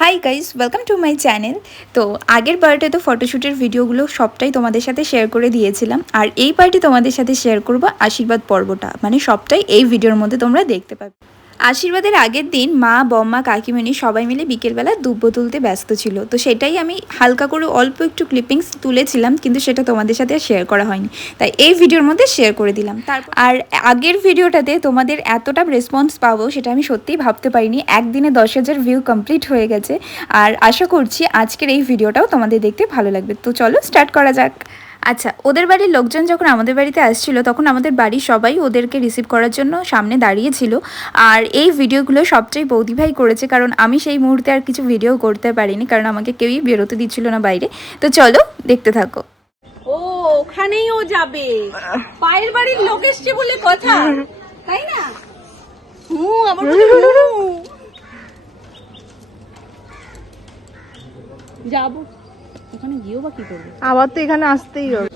Hi guys, welcome to my channel. তো আগের পার্টে তো ফটোশ্যুটের ভিডিওগুলো সবটাই তোমাদের সাথে শেয়ার করে দিয়েছিলাম, আর এই পার্টে তোমাদের সাথে শেয়ার করব আশীর্বাদ পর্বটা, মানে সবটাই এই ভিডিওর মধ্যে তোমরা দেখতে পাবে। আশীর্বাদের আগের দিন মা, বম্মা, কাকিমণি সবাই মিলে বিকেলবেলা দুব্য তুলতে ব্যস্ত ছিল, তো সেটাই আমি হালকা করে অল্প একটু ক্লিপিংস তুলেছিলাম, কিন্তু সেটা তোমাদের সাথে শেয়ার করা হয়নি, তাই এই ভিডিওর মধ্যে শেয়ার করে দিলাম। আর আগের ভিডিওটাতে তোমাদের এতটা রেসপন্স পাবো সেটা আমি সত্যিই ভাবতে পারিনি। একদিনে 10,000 ভিউ কমপ্লিট হয়ে গেছে, আর আশা করছি আজকের এই ভিডিওটাও তোমাদের দেখতে ভালো লাগবে। তো চলো স্টার্ট করা যাক। আচ্ছা, ওদের বাড়ির লোকজন যখন আমাদের বাড়িতে আসছিল তখন আমাদের বাড়ির সবাই ওদেরকে রিসিভ করার জন্য সামনে দাঁড়িয়েছিল, আর এই ভিডিওগুলো সবচেয়ে বৌদিভাই করেছে, কারণ আমি সেই মুহূর্তে আর কিছু ভিডিও করতে পারিনি, কারণ আমাকে কেউই বেরোতে দিচ্ছিল না বাইরে। তো চলো দেখতে থাকো। ও ওখানেই ও যাবে, পায়ের বাড়ির লোক এসছে বলে কথা, তাই না? আবার যাবো ওখানে গিয়েও বা কি করবে, আবার তো এখানে আসতেই হবে।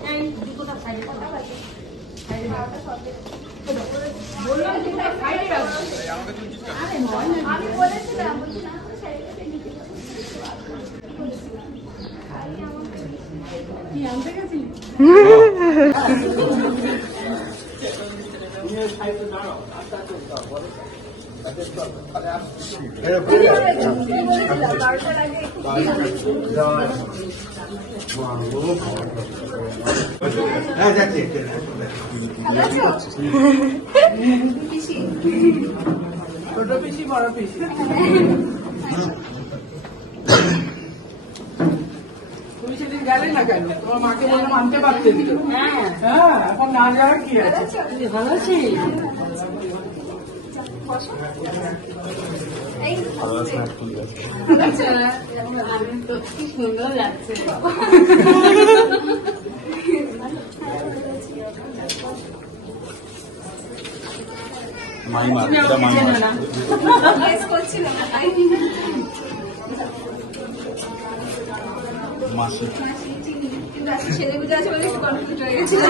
ছোট পিসি বড় পিসি, তুমি সেদিন গেলে না কেন? তোমার মাকে বলে মানতে পারতেন তো। হ্যাঁ, এখন না যাওয়ার কি আছে? ভালো আছি। সুন্দর লাগছে। মাইমা মাসি ছেলেগুলো আছে বলে একটু কনফিউজ হয়ে গেছিল।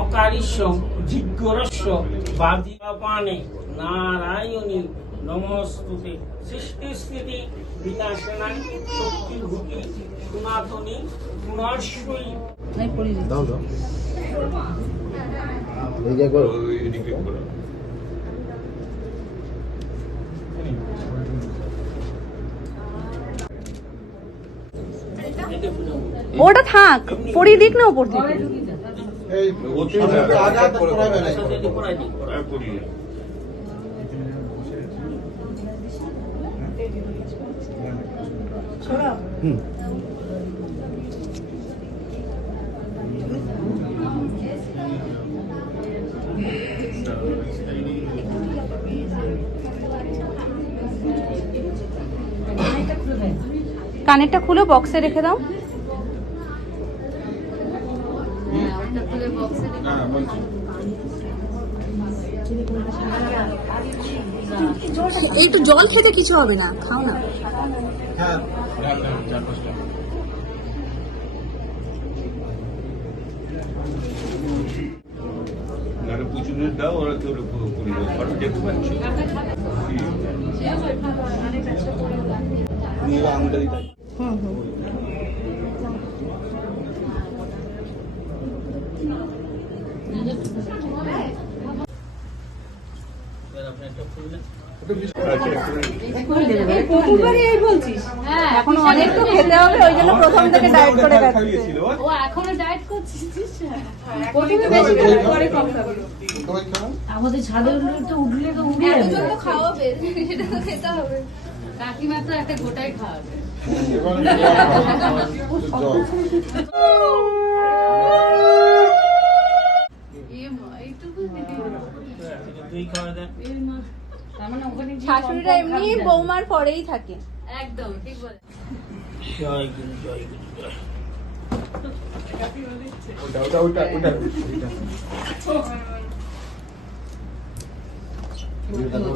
অকারিষ্য জিজ্ঞরস্য বাদিপানে নারায়ণী নমস্তুতে সৃষ্টি স্থিতি বিনাশনাং শক্তিভূতি সনাতনী পুনর্শ্বয়ী। দাও দাও এই যে করো ওটা থাক, পরিয়ে দিক না উপর থেকে। এই ওতে আগা তো করাবে না কানেরটা খুলে বক্সে রেখে দাও। একটু জল খেতে কিছু হবে না, খাও না। পুজোর দাও ওরা তোর করে দাও আর দেখতে পাচ্ছি নিয়ে আঙুলটা দিতে এখন অনেক তো খেতে হবে, ওই জন্য প্রথম থেকে ডায়েট করে রাখছে। ও এখনো ডায়েট করছিস? আমাদের ছাদে উঠলে তো উঠে যাবে। খাওয়াবে, সেটা তো খেতে হবে। কাকিমা তো একটা গোটাই খাওয়াবে। শাশুড়িরা এমনি বৌমার পরেই থাকে। একদম ঠিক বলে। জয় গুরু জয় গুরু জয়।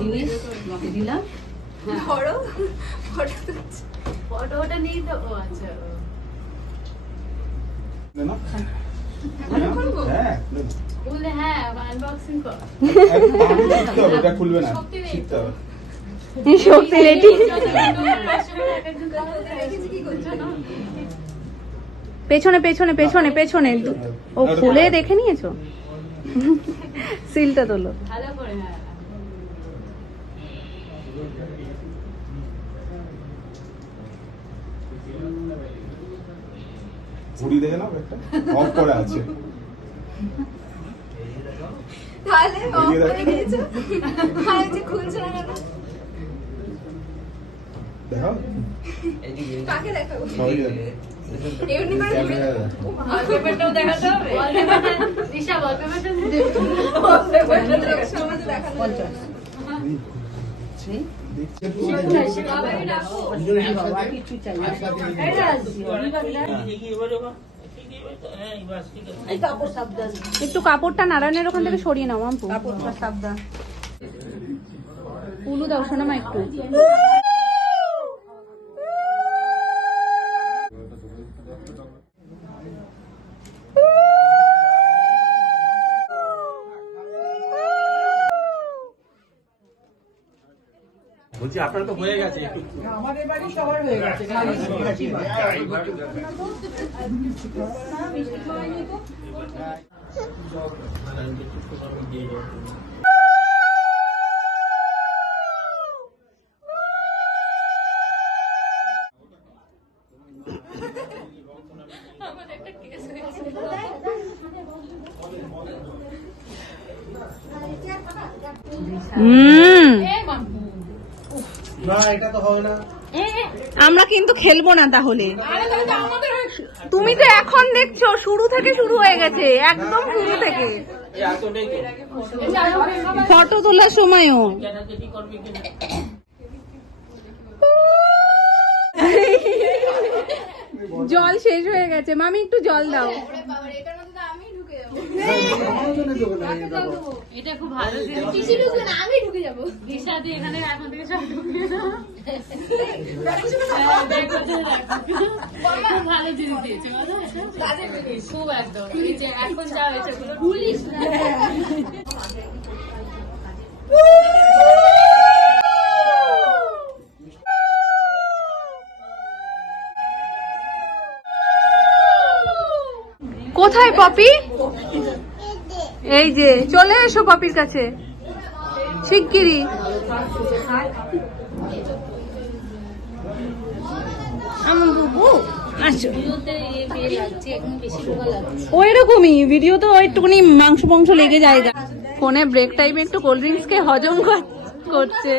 জিনিস তোমাকে দিলাম। ফটোটা নেই তো। ও আচ্ছা। খুলে হ্যাঁ আনবক্সিং কর। ওটা খুলবে না, শিখতে হবে। শক্তি রেডি। পেছনে পেছনে পেছনে পেছনে ও খুলে দেখে নিয়েছো? সিলটা তোলো। ভালো করে হ্যাঁ। ঘুড়ি দেখে নাও, একটা অফ করে আছে। তাহলে অফ করে দিয়েছো? আর যে খুলছে না কেন? দেখো কাকে দেখাবো? সবাই দেখে। এমনি করে ক্যামেরা ওয়ালপেপারটাও দেখাতে হবে। দিশা ওয়ালপেপারটা সমাজে দেখানো যাবে না। একটু কাপড়টা নারায়ণের ওখান থেকে সরিয়ে নাও মাম্পু। কাপড়টা সাবধান। উলু দাও শোনো মা একটু। বলছি আপনার তো হয়ে গেছে একটু আমাদের বাড়ি সবার হয়ে গেছে, খালি মিষ্টি বাকি। না, এটা তো হবে না। আমরা কিন্তু খেলবো না তাহলে। তুমি তো এখন দেখছো শুরু থেকে শুরু হয়ে গেছে, একদম শুরু থেকে। ফটো তোলার সময়ও জল শেষ হয়ে গেছে, মামি একটু জল দাও। এটা খুব ভালো জিনিস। আমি ঢুকে যাবো। দিশা দিয়ে এখানে এখন থেকে সব ঢুকিয়ে দাও। খুব ভালো জিনিস দিয়েছে বলো এটা? খুব একদম। এখন যা হয়েছে পুলিশ কোথায় পপি? এই যে চলে এসো পপির কাছে শিগগিরই। আমার বুবু আসো। ওই রকমই ভিডিও তো একটুখানি মাংস মাংস লেগে যায়। ফোনে ব্রেক টাইমে একটু কোল্ড ড্রিঙ্কস কে হজম করছে।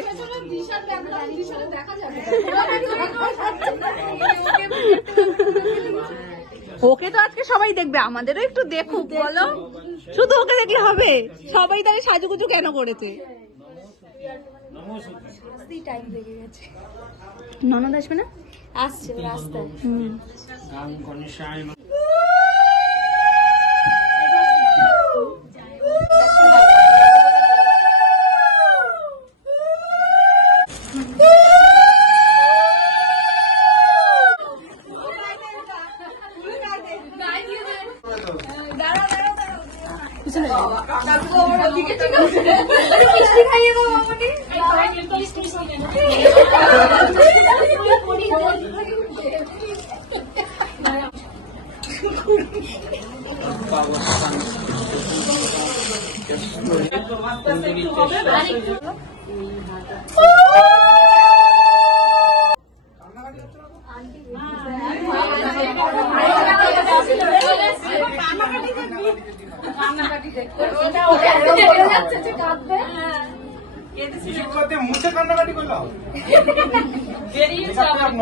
ওকে তো আজকে সবাই দেখবে, আমাদেরও একটু দেখুক বলো। শুধু ওকে দেখলে হবে? সবাই তাহলে সাজুগুজু কেন করেছে? ননদ আসবে না? আসছে রাস্তায়। মুছে কান্নাকাটি করলাম,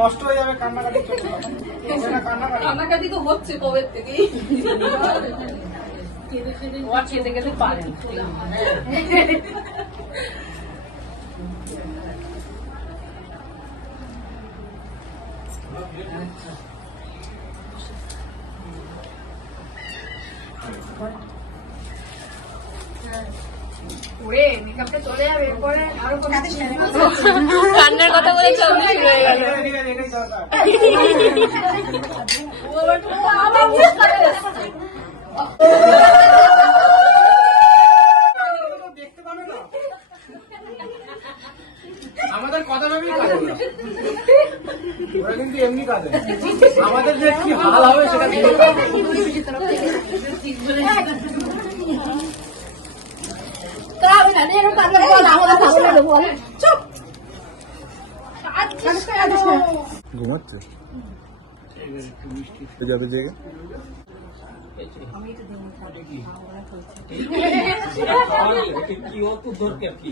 নষ্ট হয়ে যাবে কান্নাকাটি। কান্নাকাটি তো হচ্ছে কবে থেকে। খেতে খেতে পারেন। কান্নার কথা বলে চলতে শুরু হয়ে গেল। আমাদের কথা ভেবেই কাঁদে ওরা। ওরা কিন্তু এমনি কাঁদে না। আমাদের যে কি হাল হবে সেটা ভেবে কাঁদে। ঘুমাচ্ছে যাবে জায়গা কি অত দরকার কি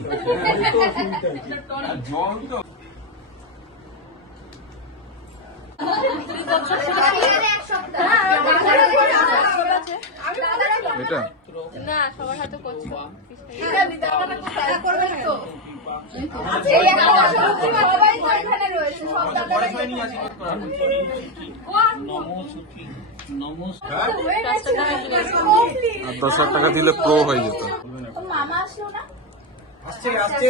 জল তো এটা না সবার হাতে করছি। নমস্কার। আর 10,000 টাকা দিলে প্রো হয়ে যেত আসছে আসছে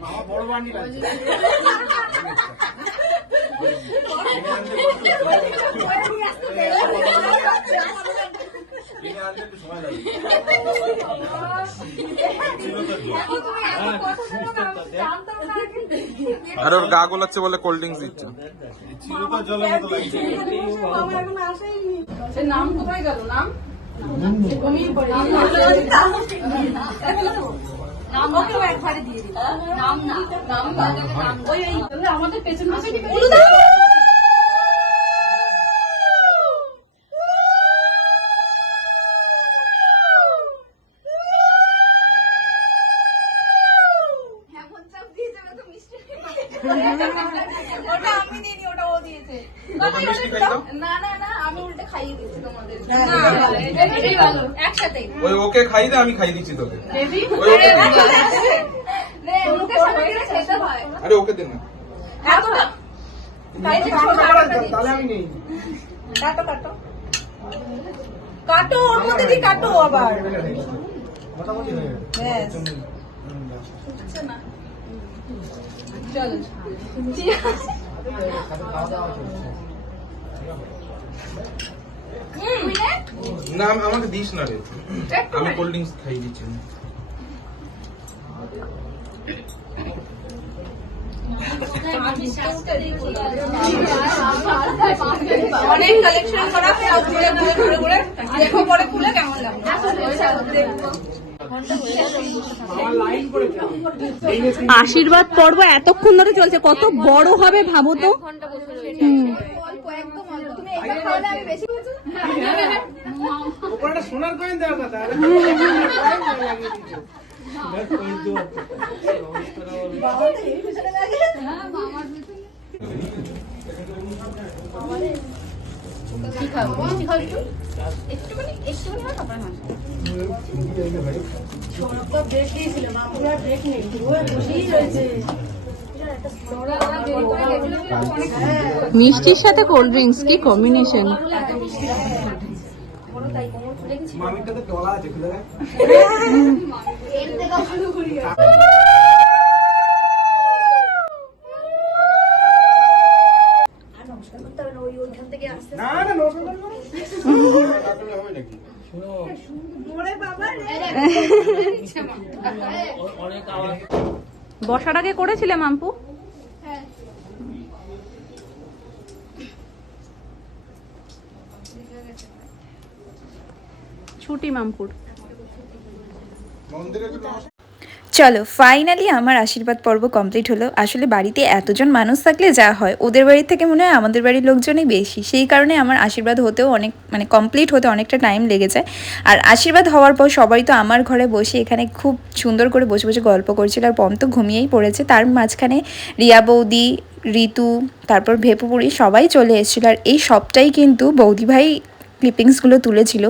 মামা বড় বান্ডিল আছে আর ওর গা গোলাচ্ছে বলে কোল্ড ড্রিঙ্কস দিচ্ছে নাম কোথায় গেল? নাম আমাদের পেছনে ওটা আমি দিইনি, ওটা ও দিয়েছে। না না না, আমি উল্টে খাইয়ে দিচ্ছি তোমাদের। এটাই ভালো, একসাথে। ওই ওকে খাই দে আমি খাই দিচ্ছি তোকে বেবি ওই ওকে দে। নে মুখের সামনে গেলে খেতে হয়। আরে ওকে দে না এতটা তাই যে ছোট তাহলে আমি নেই কাটো কাটো কাটো, ওর মধ্যে দিয়ে কাটো আবার। মোটামুটি হয়ে গেল ব্যাস হচ্ছে না, চলো না আমাকে দিস না রে আমি কোল্ড ড্রিঙ্কস খাই দিচ্ছি অনেক কালেকশন করা, সব ঘুরে ঘুরে ঘুরে ঘুরে দেখো, পরে খুলে কেমন লাগলো। আশীর্বাদ পর্ব এতক্ষণ ধরে চলছে, কত বড় হবে ভাবো তো। ওপরে একটা সোনার কয়েন দেওয়ার কথা মিষ্টির সাথে কোল্ড ড্রিঙ্কস কি কম্বিনেশন। মামিটা তো ডলা আছে খুলে দেখ না না নমস্কার হবে নাকি বসার আগে করেছিলে মাম্পু? ছুটি মামপুর। মন্দিরে তো চলো ফাইনালি আমার আশীর্বাদ পর্ব কমপ্লিট হলো। আসলে বাড়িতে এতজন মানুষ থাকলে যা হয়, ওদের বাড়ির থেকে মনে হয় আমাদের বাড়ির লোকজনই বেশি, সেই কারণে আমার আশীর্বাদ হতেও অনেক কমপ্লিট হতে অনেকটা টাইম লেগে যায়। আর আশীর্বাদ হওয়ার পর সবাই তো আমার ঘরে বসে এখানে খুব সুন্দর করে বসে বসে গল্প করছিল, আর পম তো ঘুমিয়েই পড়েছে। তার মাঝখানে রিয়া বৌদি, ঋতু, তারপর ভেপুপুরি সবাই চলে এসেছিলো। আর এই সবটাই কিন্তু বৌদিভাই ক্লিপিংসগুলো তুলেছিল।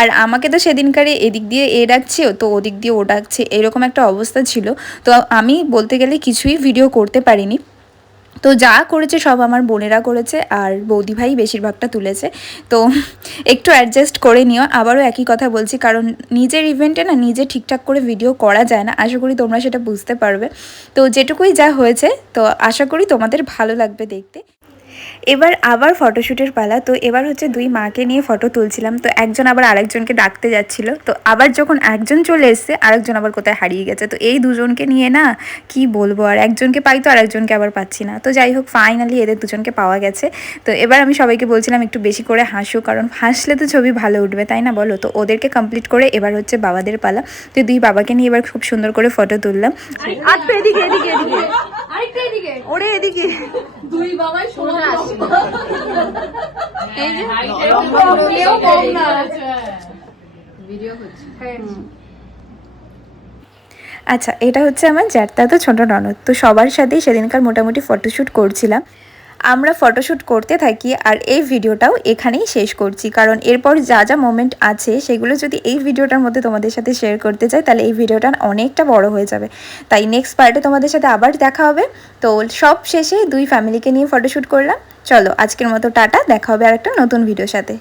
আর আমাকে তো সেদিনকারে এদিক দিয়ে এ ডাকছে, তো ওদিক দিয়ে ও ডাকছে, এরকম একটা অবস্থা ছিল। তো আমি বলতে গেলে কিছুই ভিডিও করতে পারিনি। তো যা করেছে সব আমার বোনেরা করেছে আর বৌদি ভাই বেশিরভাগটা তুলেছে। তো একটু অ্যাডজাস্ট করে নিও। আবারও একই কথা বলছি, কারণ নিজের ইভেন্টে না নিজে ঠিকঠাক করে ভিডিও করা যায় না। আশা করি তোমরা সেটা বুঝতে পারবে। তো যেটুকুই যা হয়েছে, তো আশা করি তোমাদের ভালো লাগবে দেখতে। এবার আবার ফটোশ্যুটের পালা। তো এবার হচ্ছে দুই মাকে নিয়ে ফটো তুলছিলাম। তো একজন আবার আরেকজনকে ডাকতে যাচ্ছিল। তো আবার যখন একজন চলে এসছে, আরেকজন আবার কোথায় হারিয়ে গেছে। তো এই দুজনকে নিয়ে না কি বলবো, আর একজনকে পাই তো আরেকজনকে আবার পাচ্ছি না। তো যাই হোক, ফাইনালি এদের দুজনকে পাওয়া গেছে। তো এবার আমি সবাইকে বলছিলাম একটু বেশি করে হাসো, কারণ হাসলে তো ছবি ভালো উঠবে, তাই না বলো। তো ওদেরকে কমপ্লিট করে এবার হচ্ছে বাবাদের পালা। তো দুই বাবাকে নিয়ে এবার খুব সুন্দর করে ফটো তুললাম। আচ্ছা এদিকে এদিকে এদিকে আরেকটা এদিকে ওরে এদিকে দুই বাবাই সমান এই যে কেউ কম না ভিডিও হচ্ছে। আচ্ছা, এটা হচ্ছে আমার জ্যাঠতো ছোটো ননদ। তো সবার সাথেই সেদিনকার মোটামুটি ফটোশ্যুট করছিলাম। আমরা ফটোশ্যুট করতে থাকি আর এই ভিডিওটাও এখানেই শেষ করছি, কারণ এরপর যা যা মোমেন্ট আছে সেগুলো যদি এই ভিডিওটার মধ্যে তোমাদের সাথে শেয়ার করতে চাই, তাহলে এই ভিডিওটা অনেকটা বড় হয়ে যাবে। তাই নেক্সট পার্টে তোমাদের সাথে আবার দেখা হবে। তো সব শেষে দুই ফ্যামিলিকে নিয়ে ফটোশ্যুট করলাম। চলো আজকের মতো টাটা, দেখা হবে আর একটা নতুন ভিডিওর সাথে।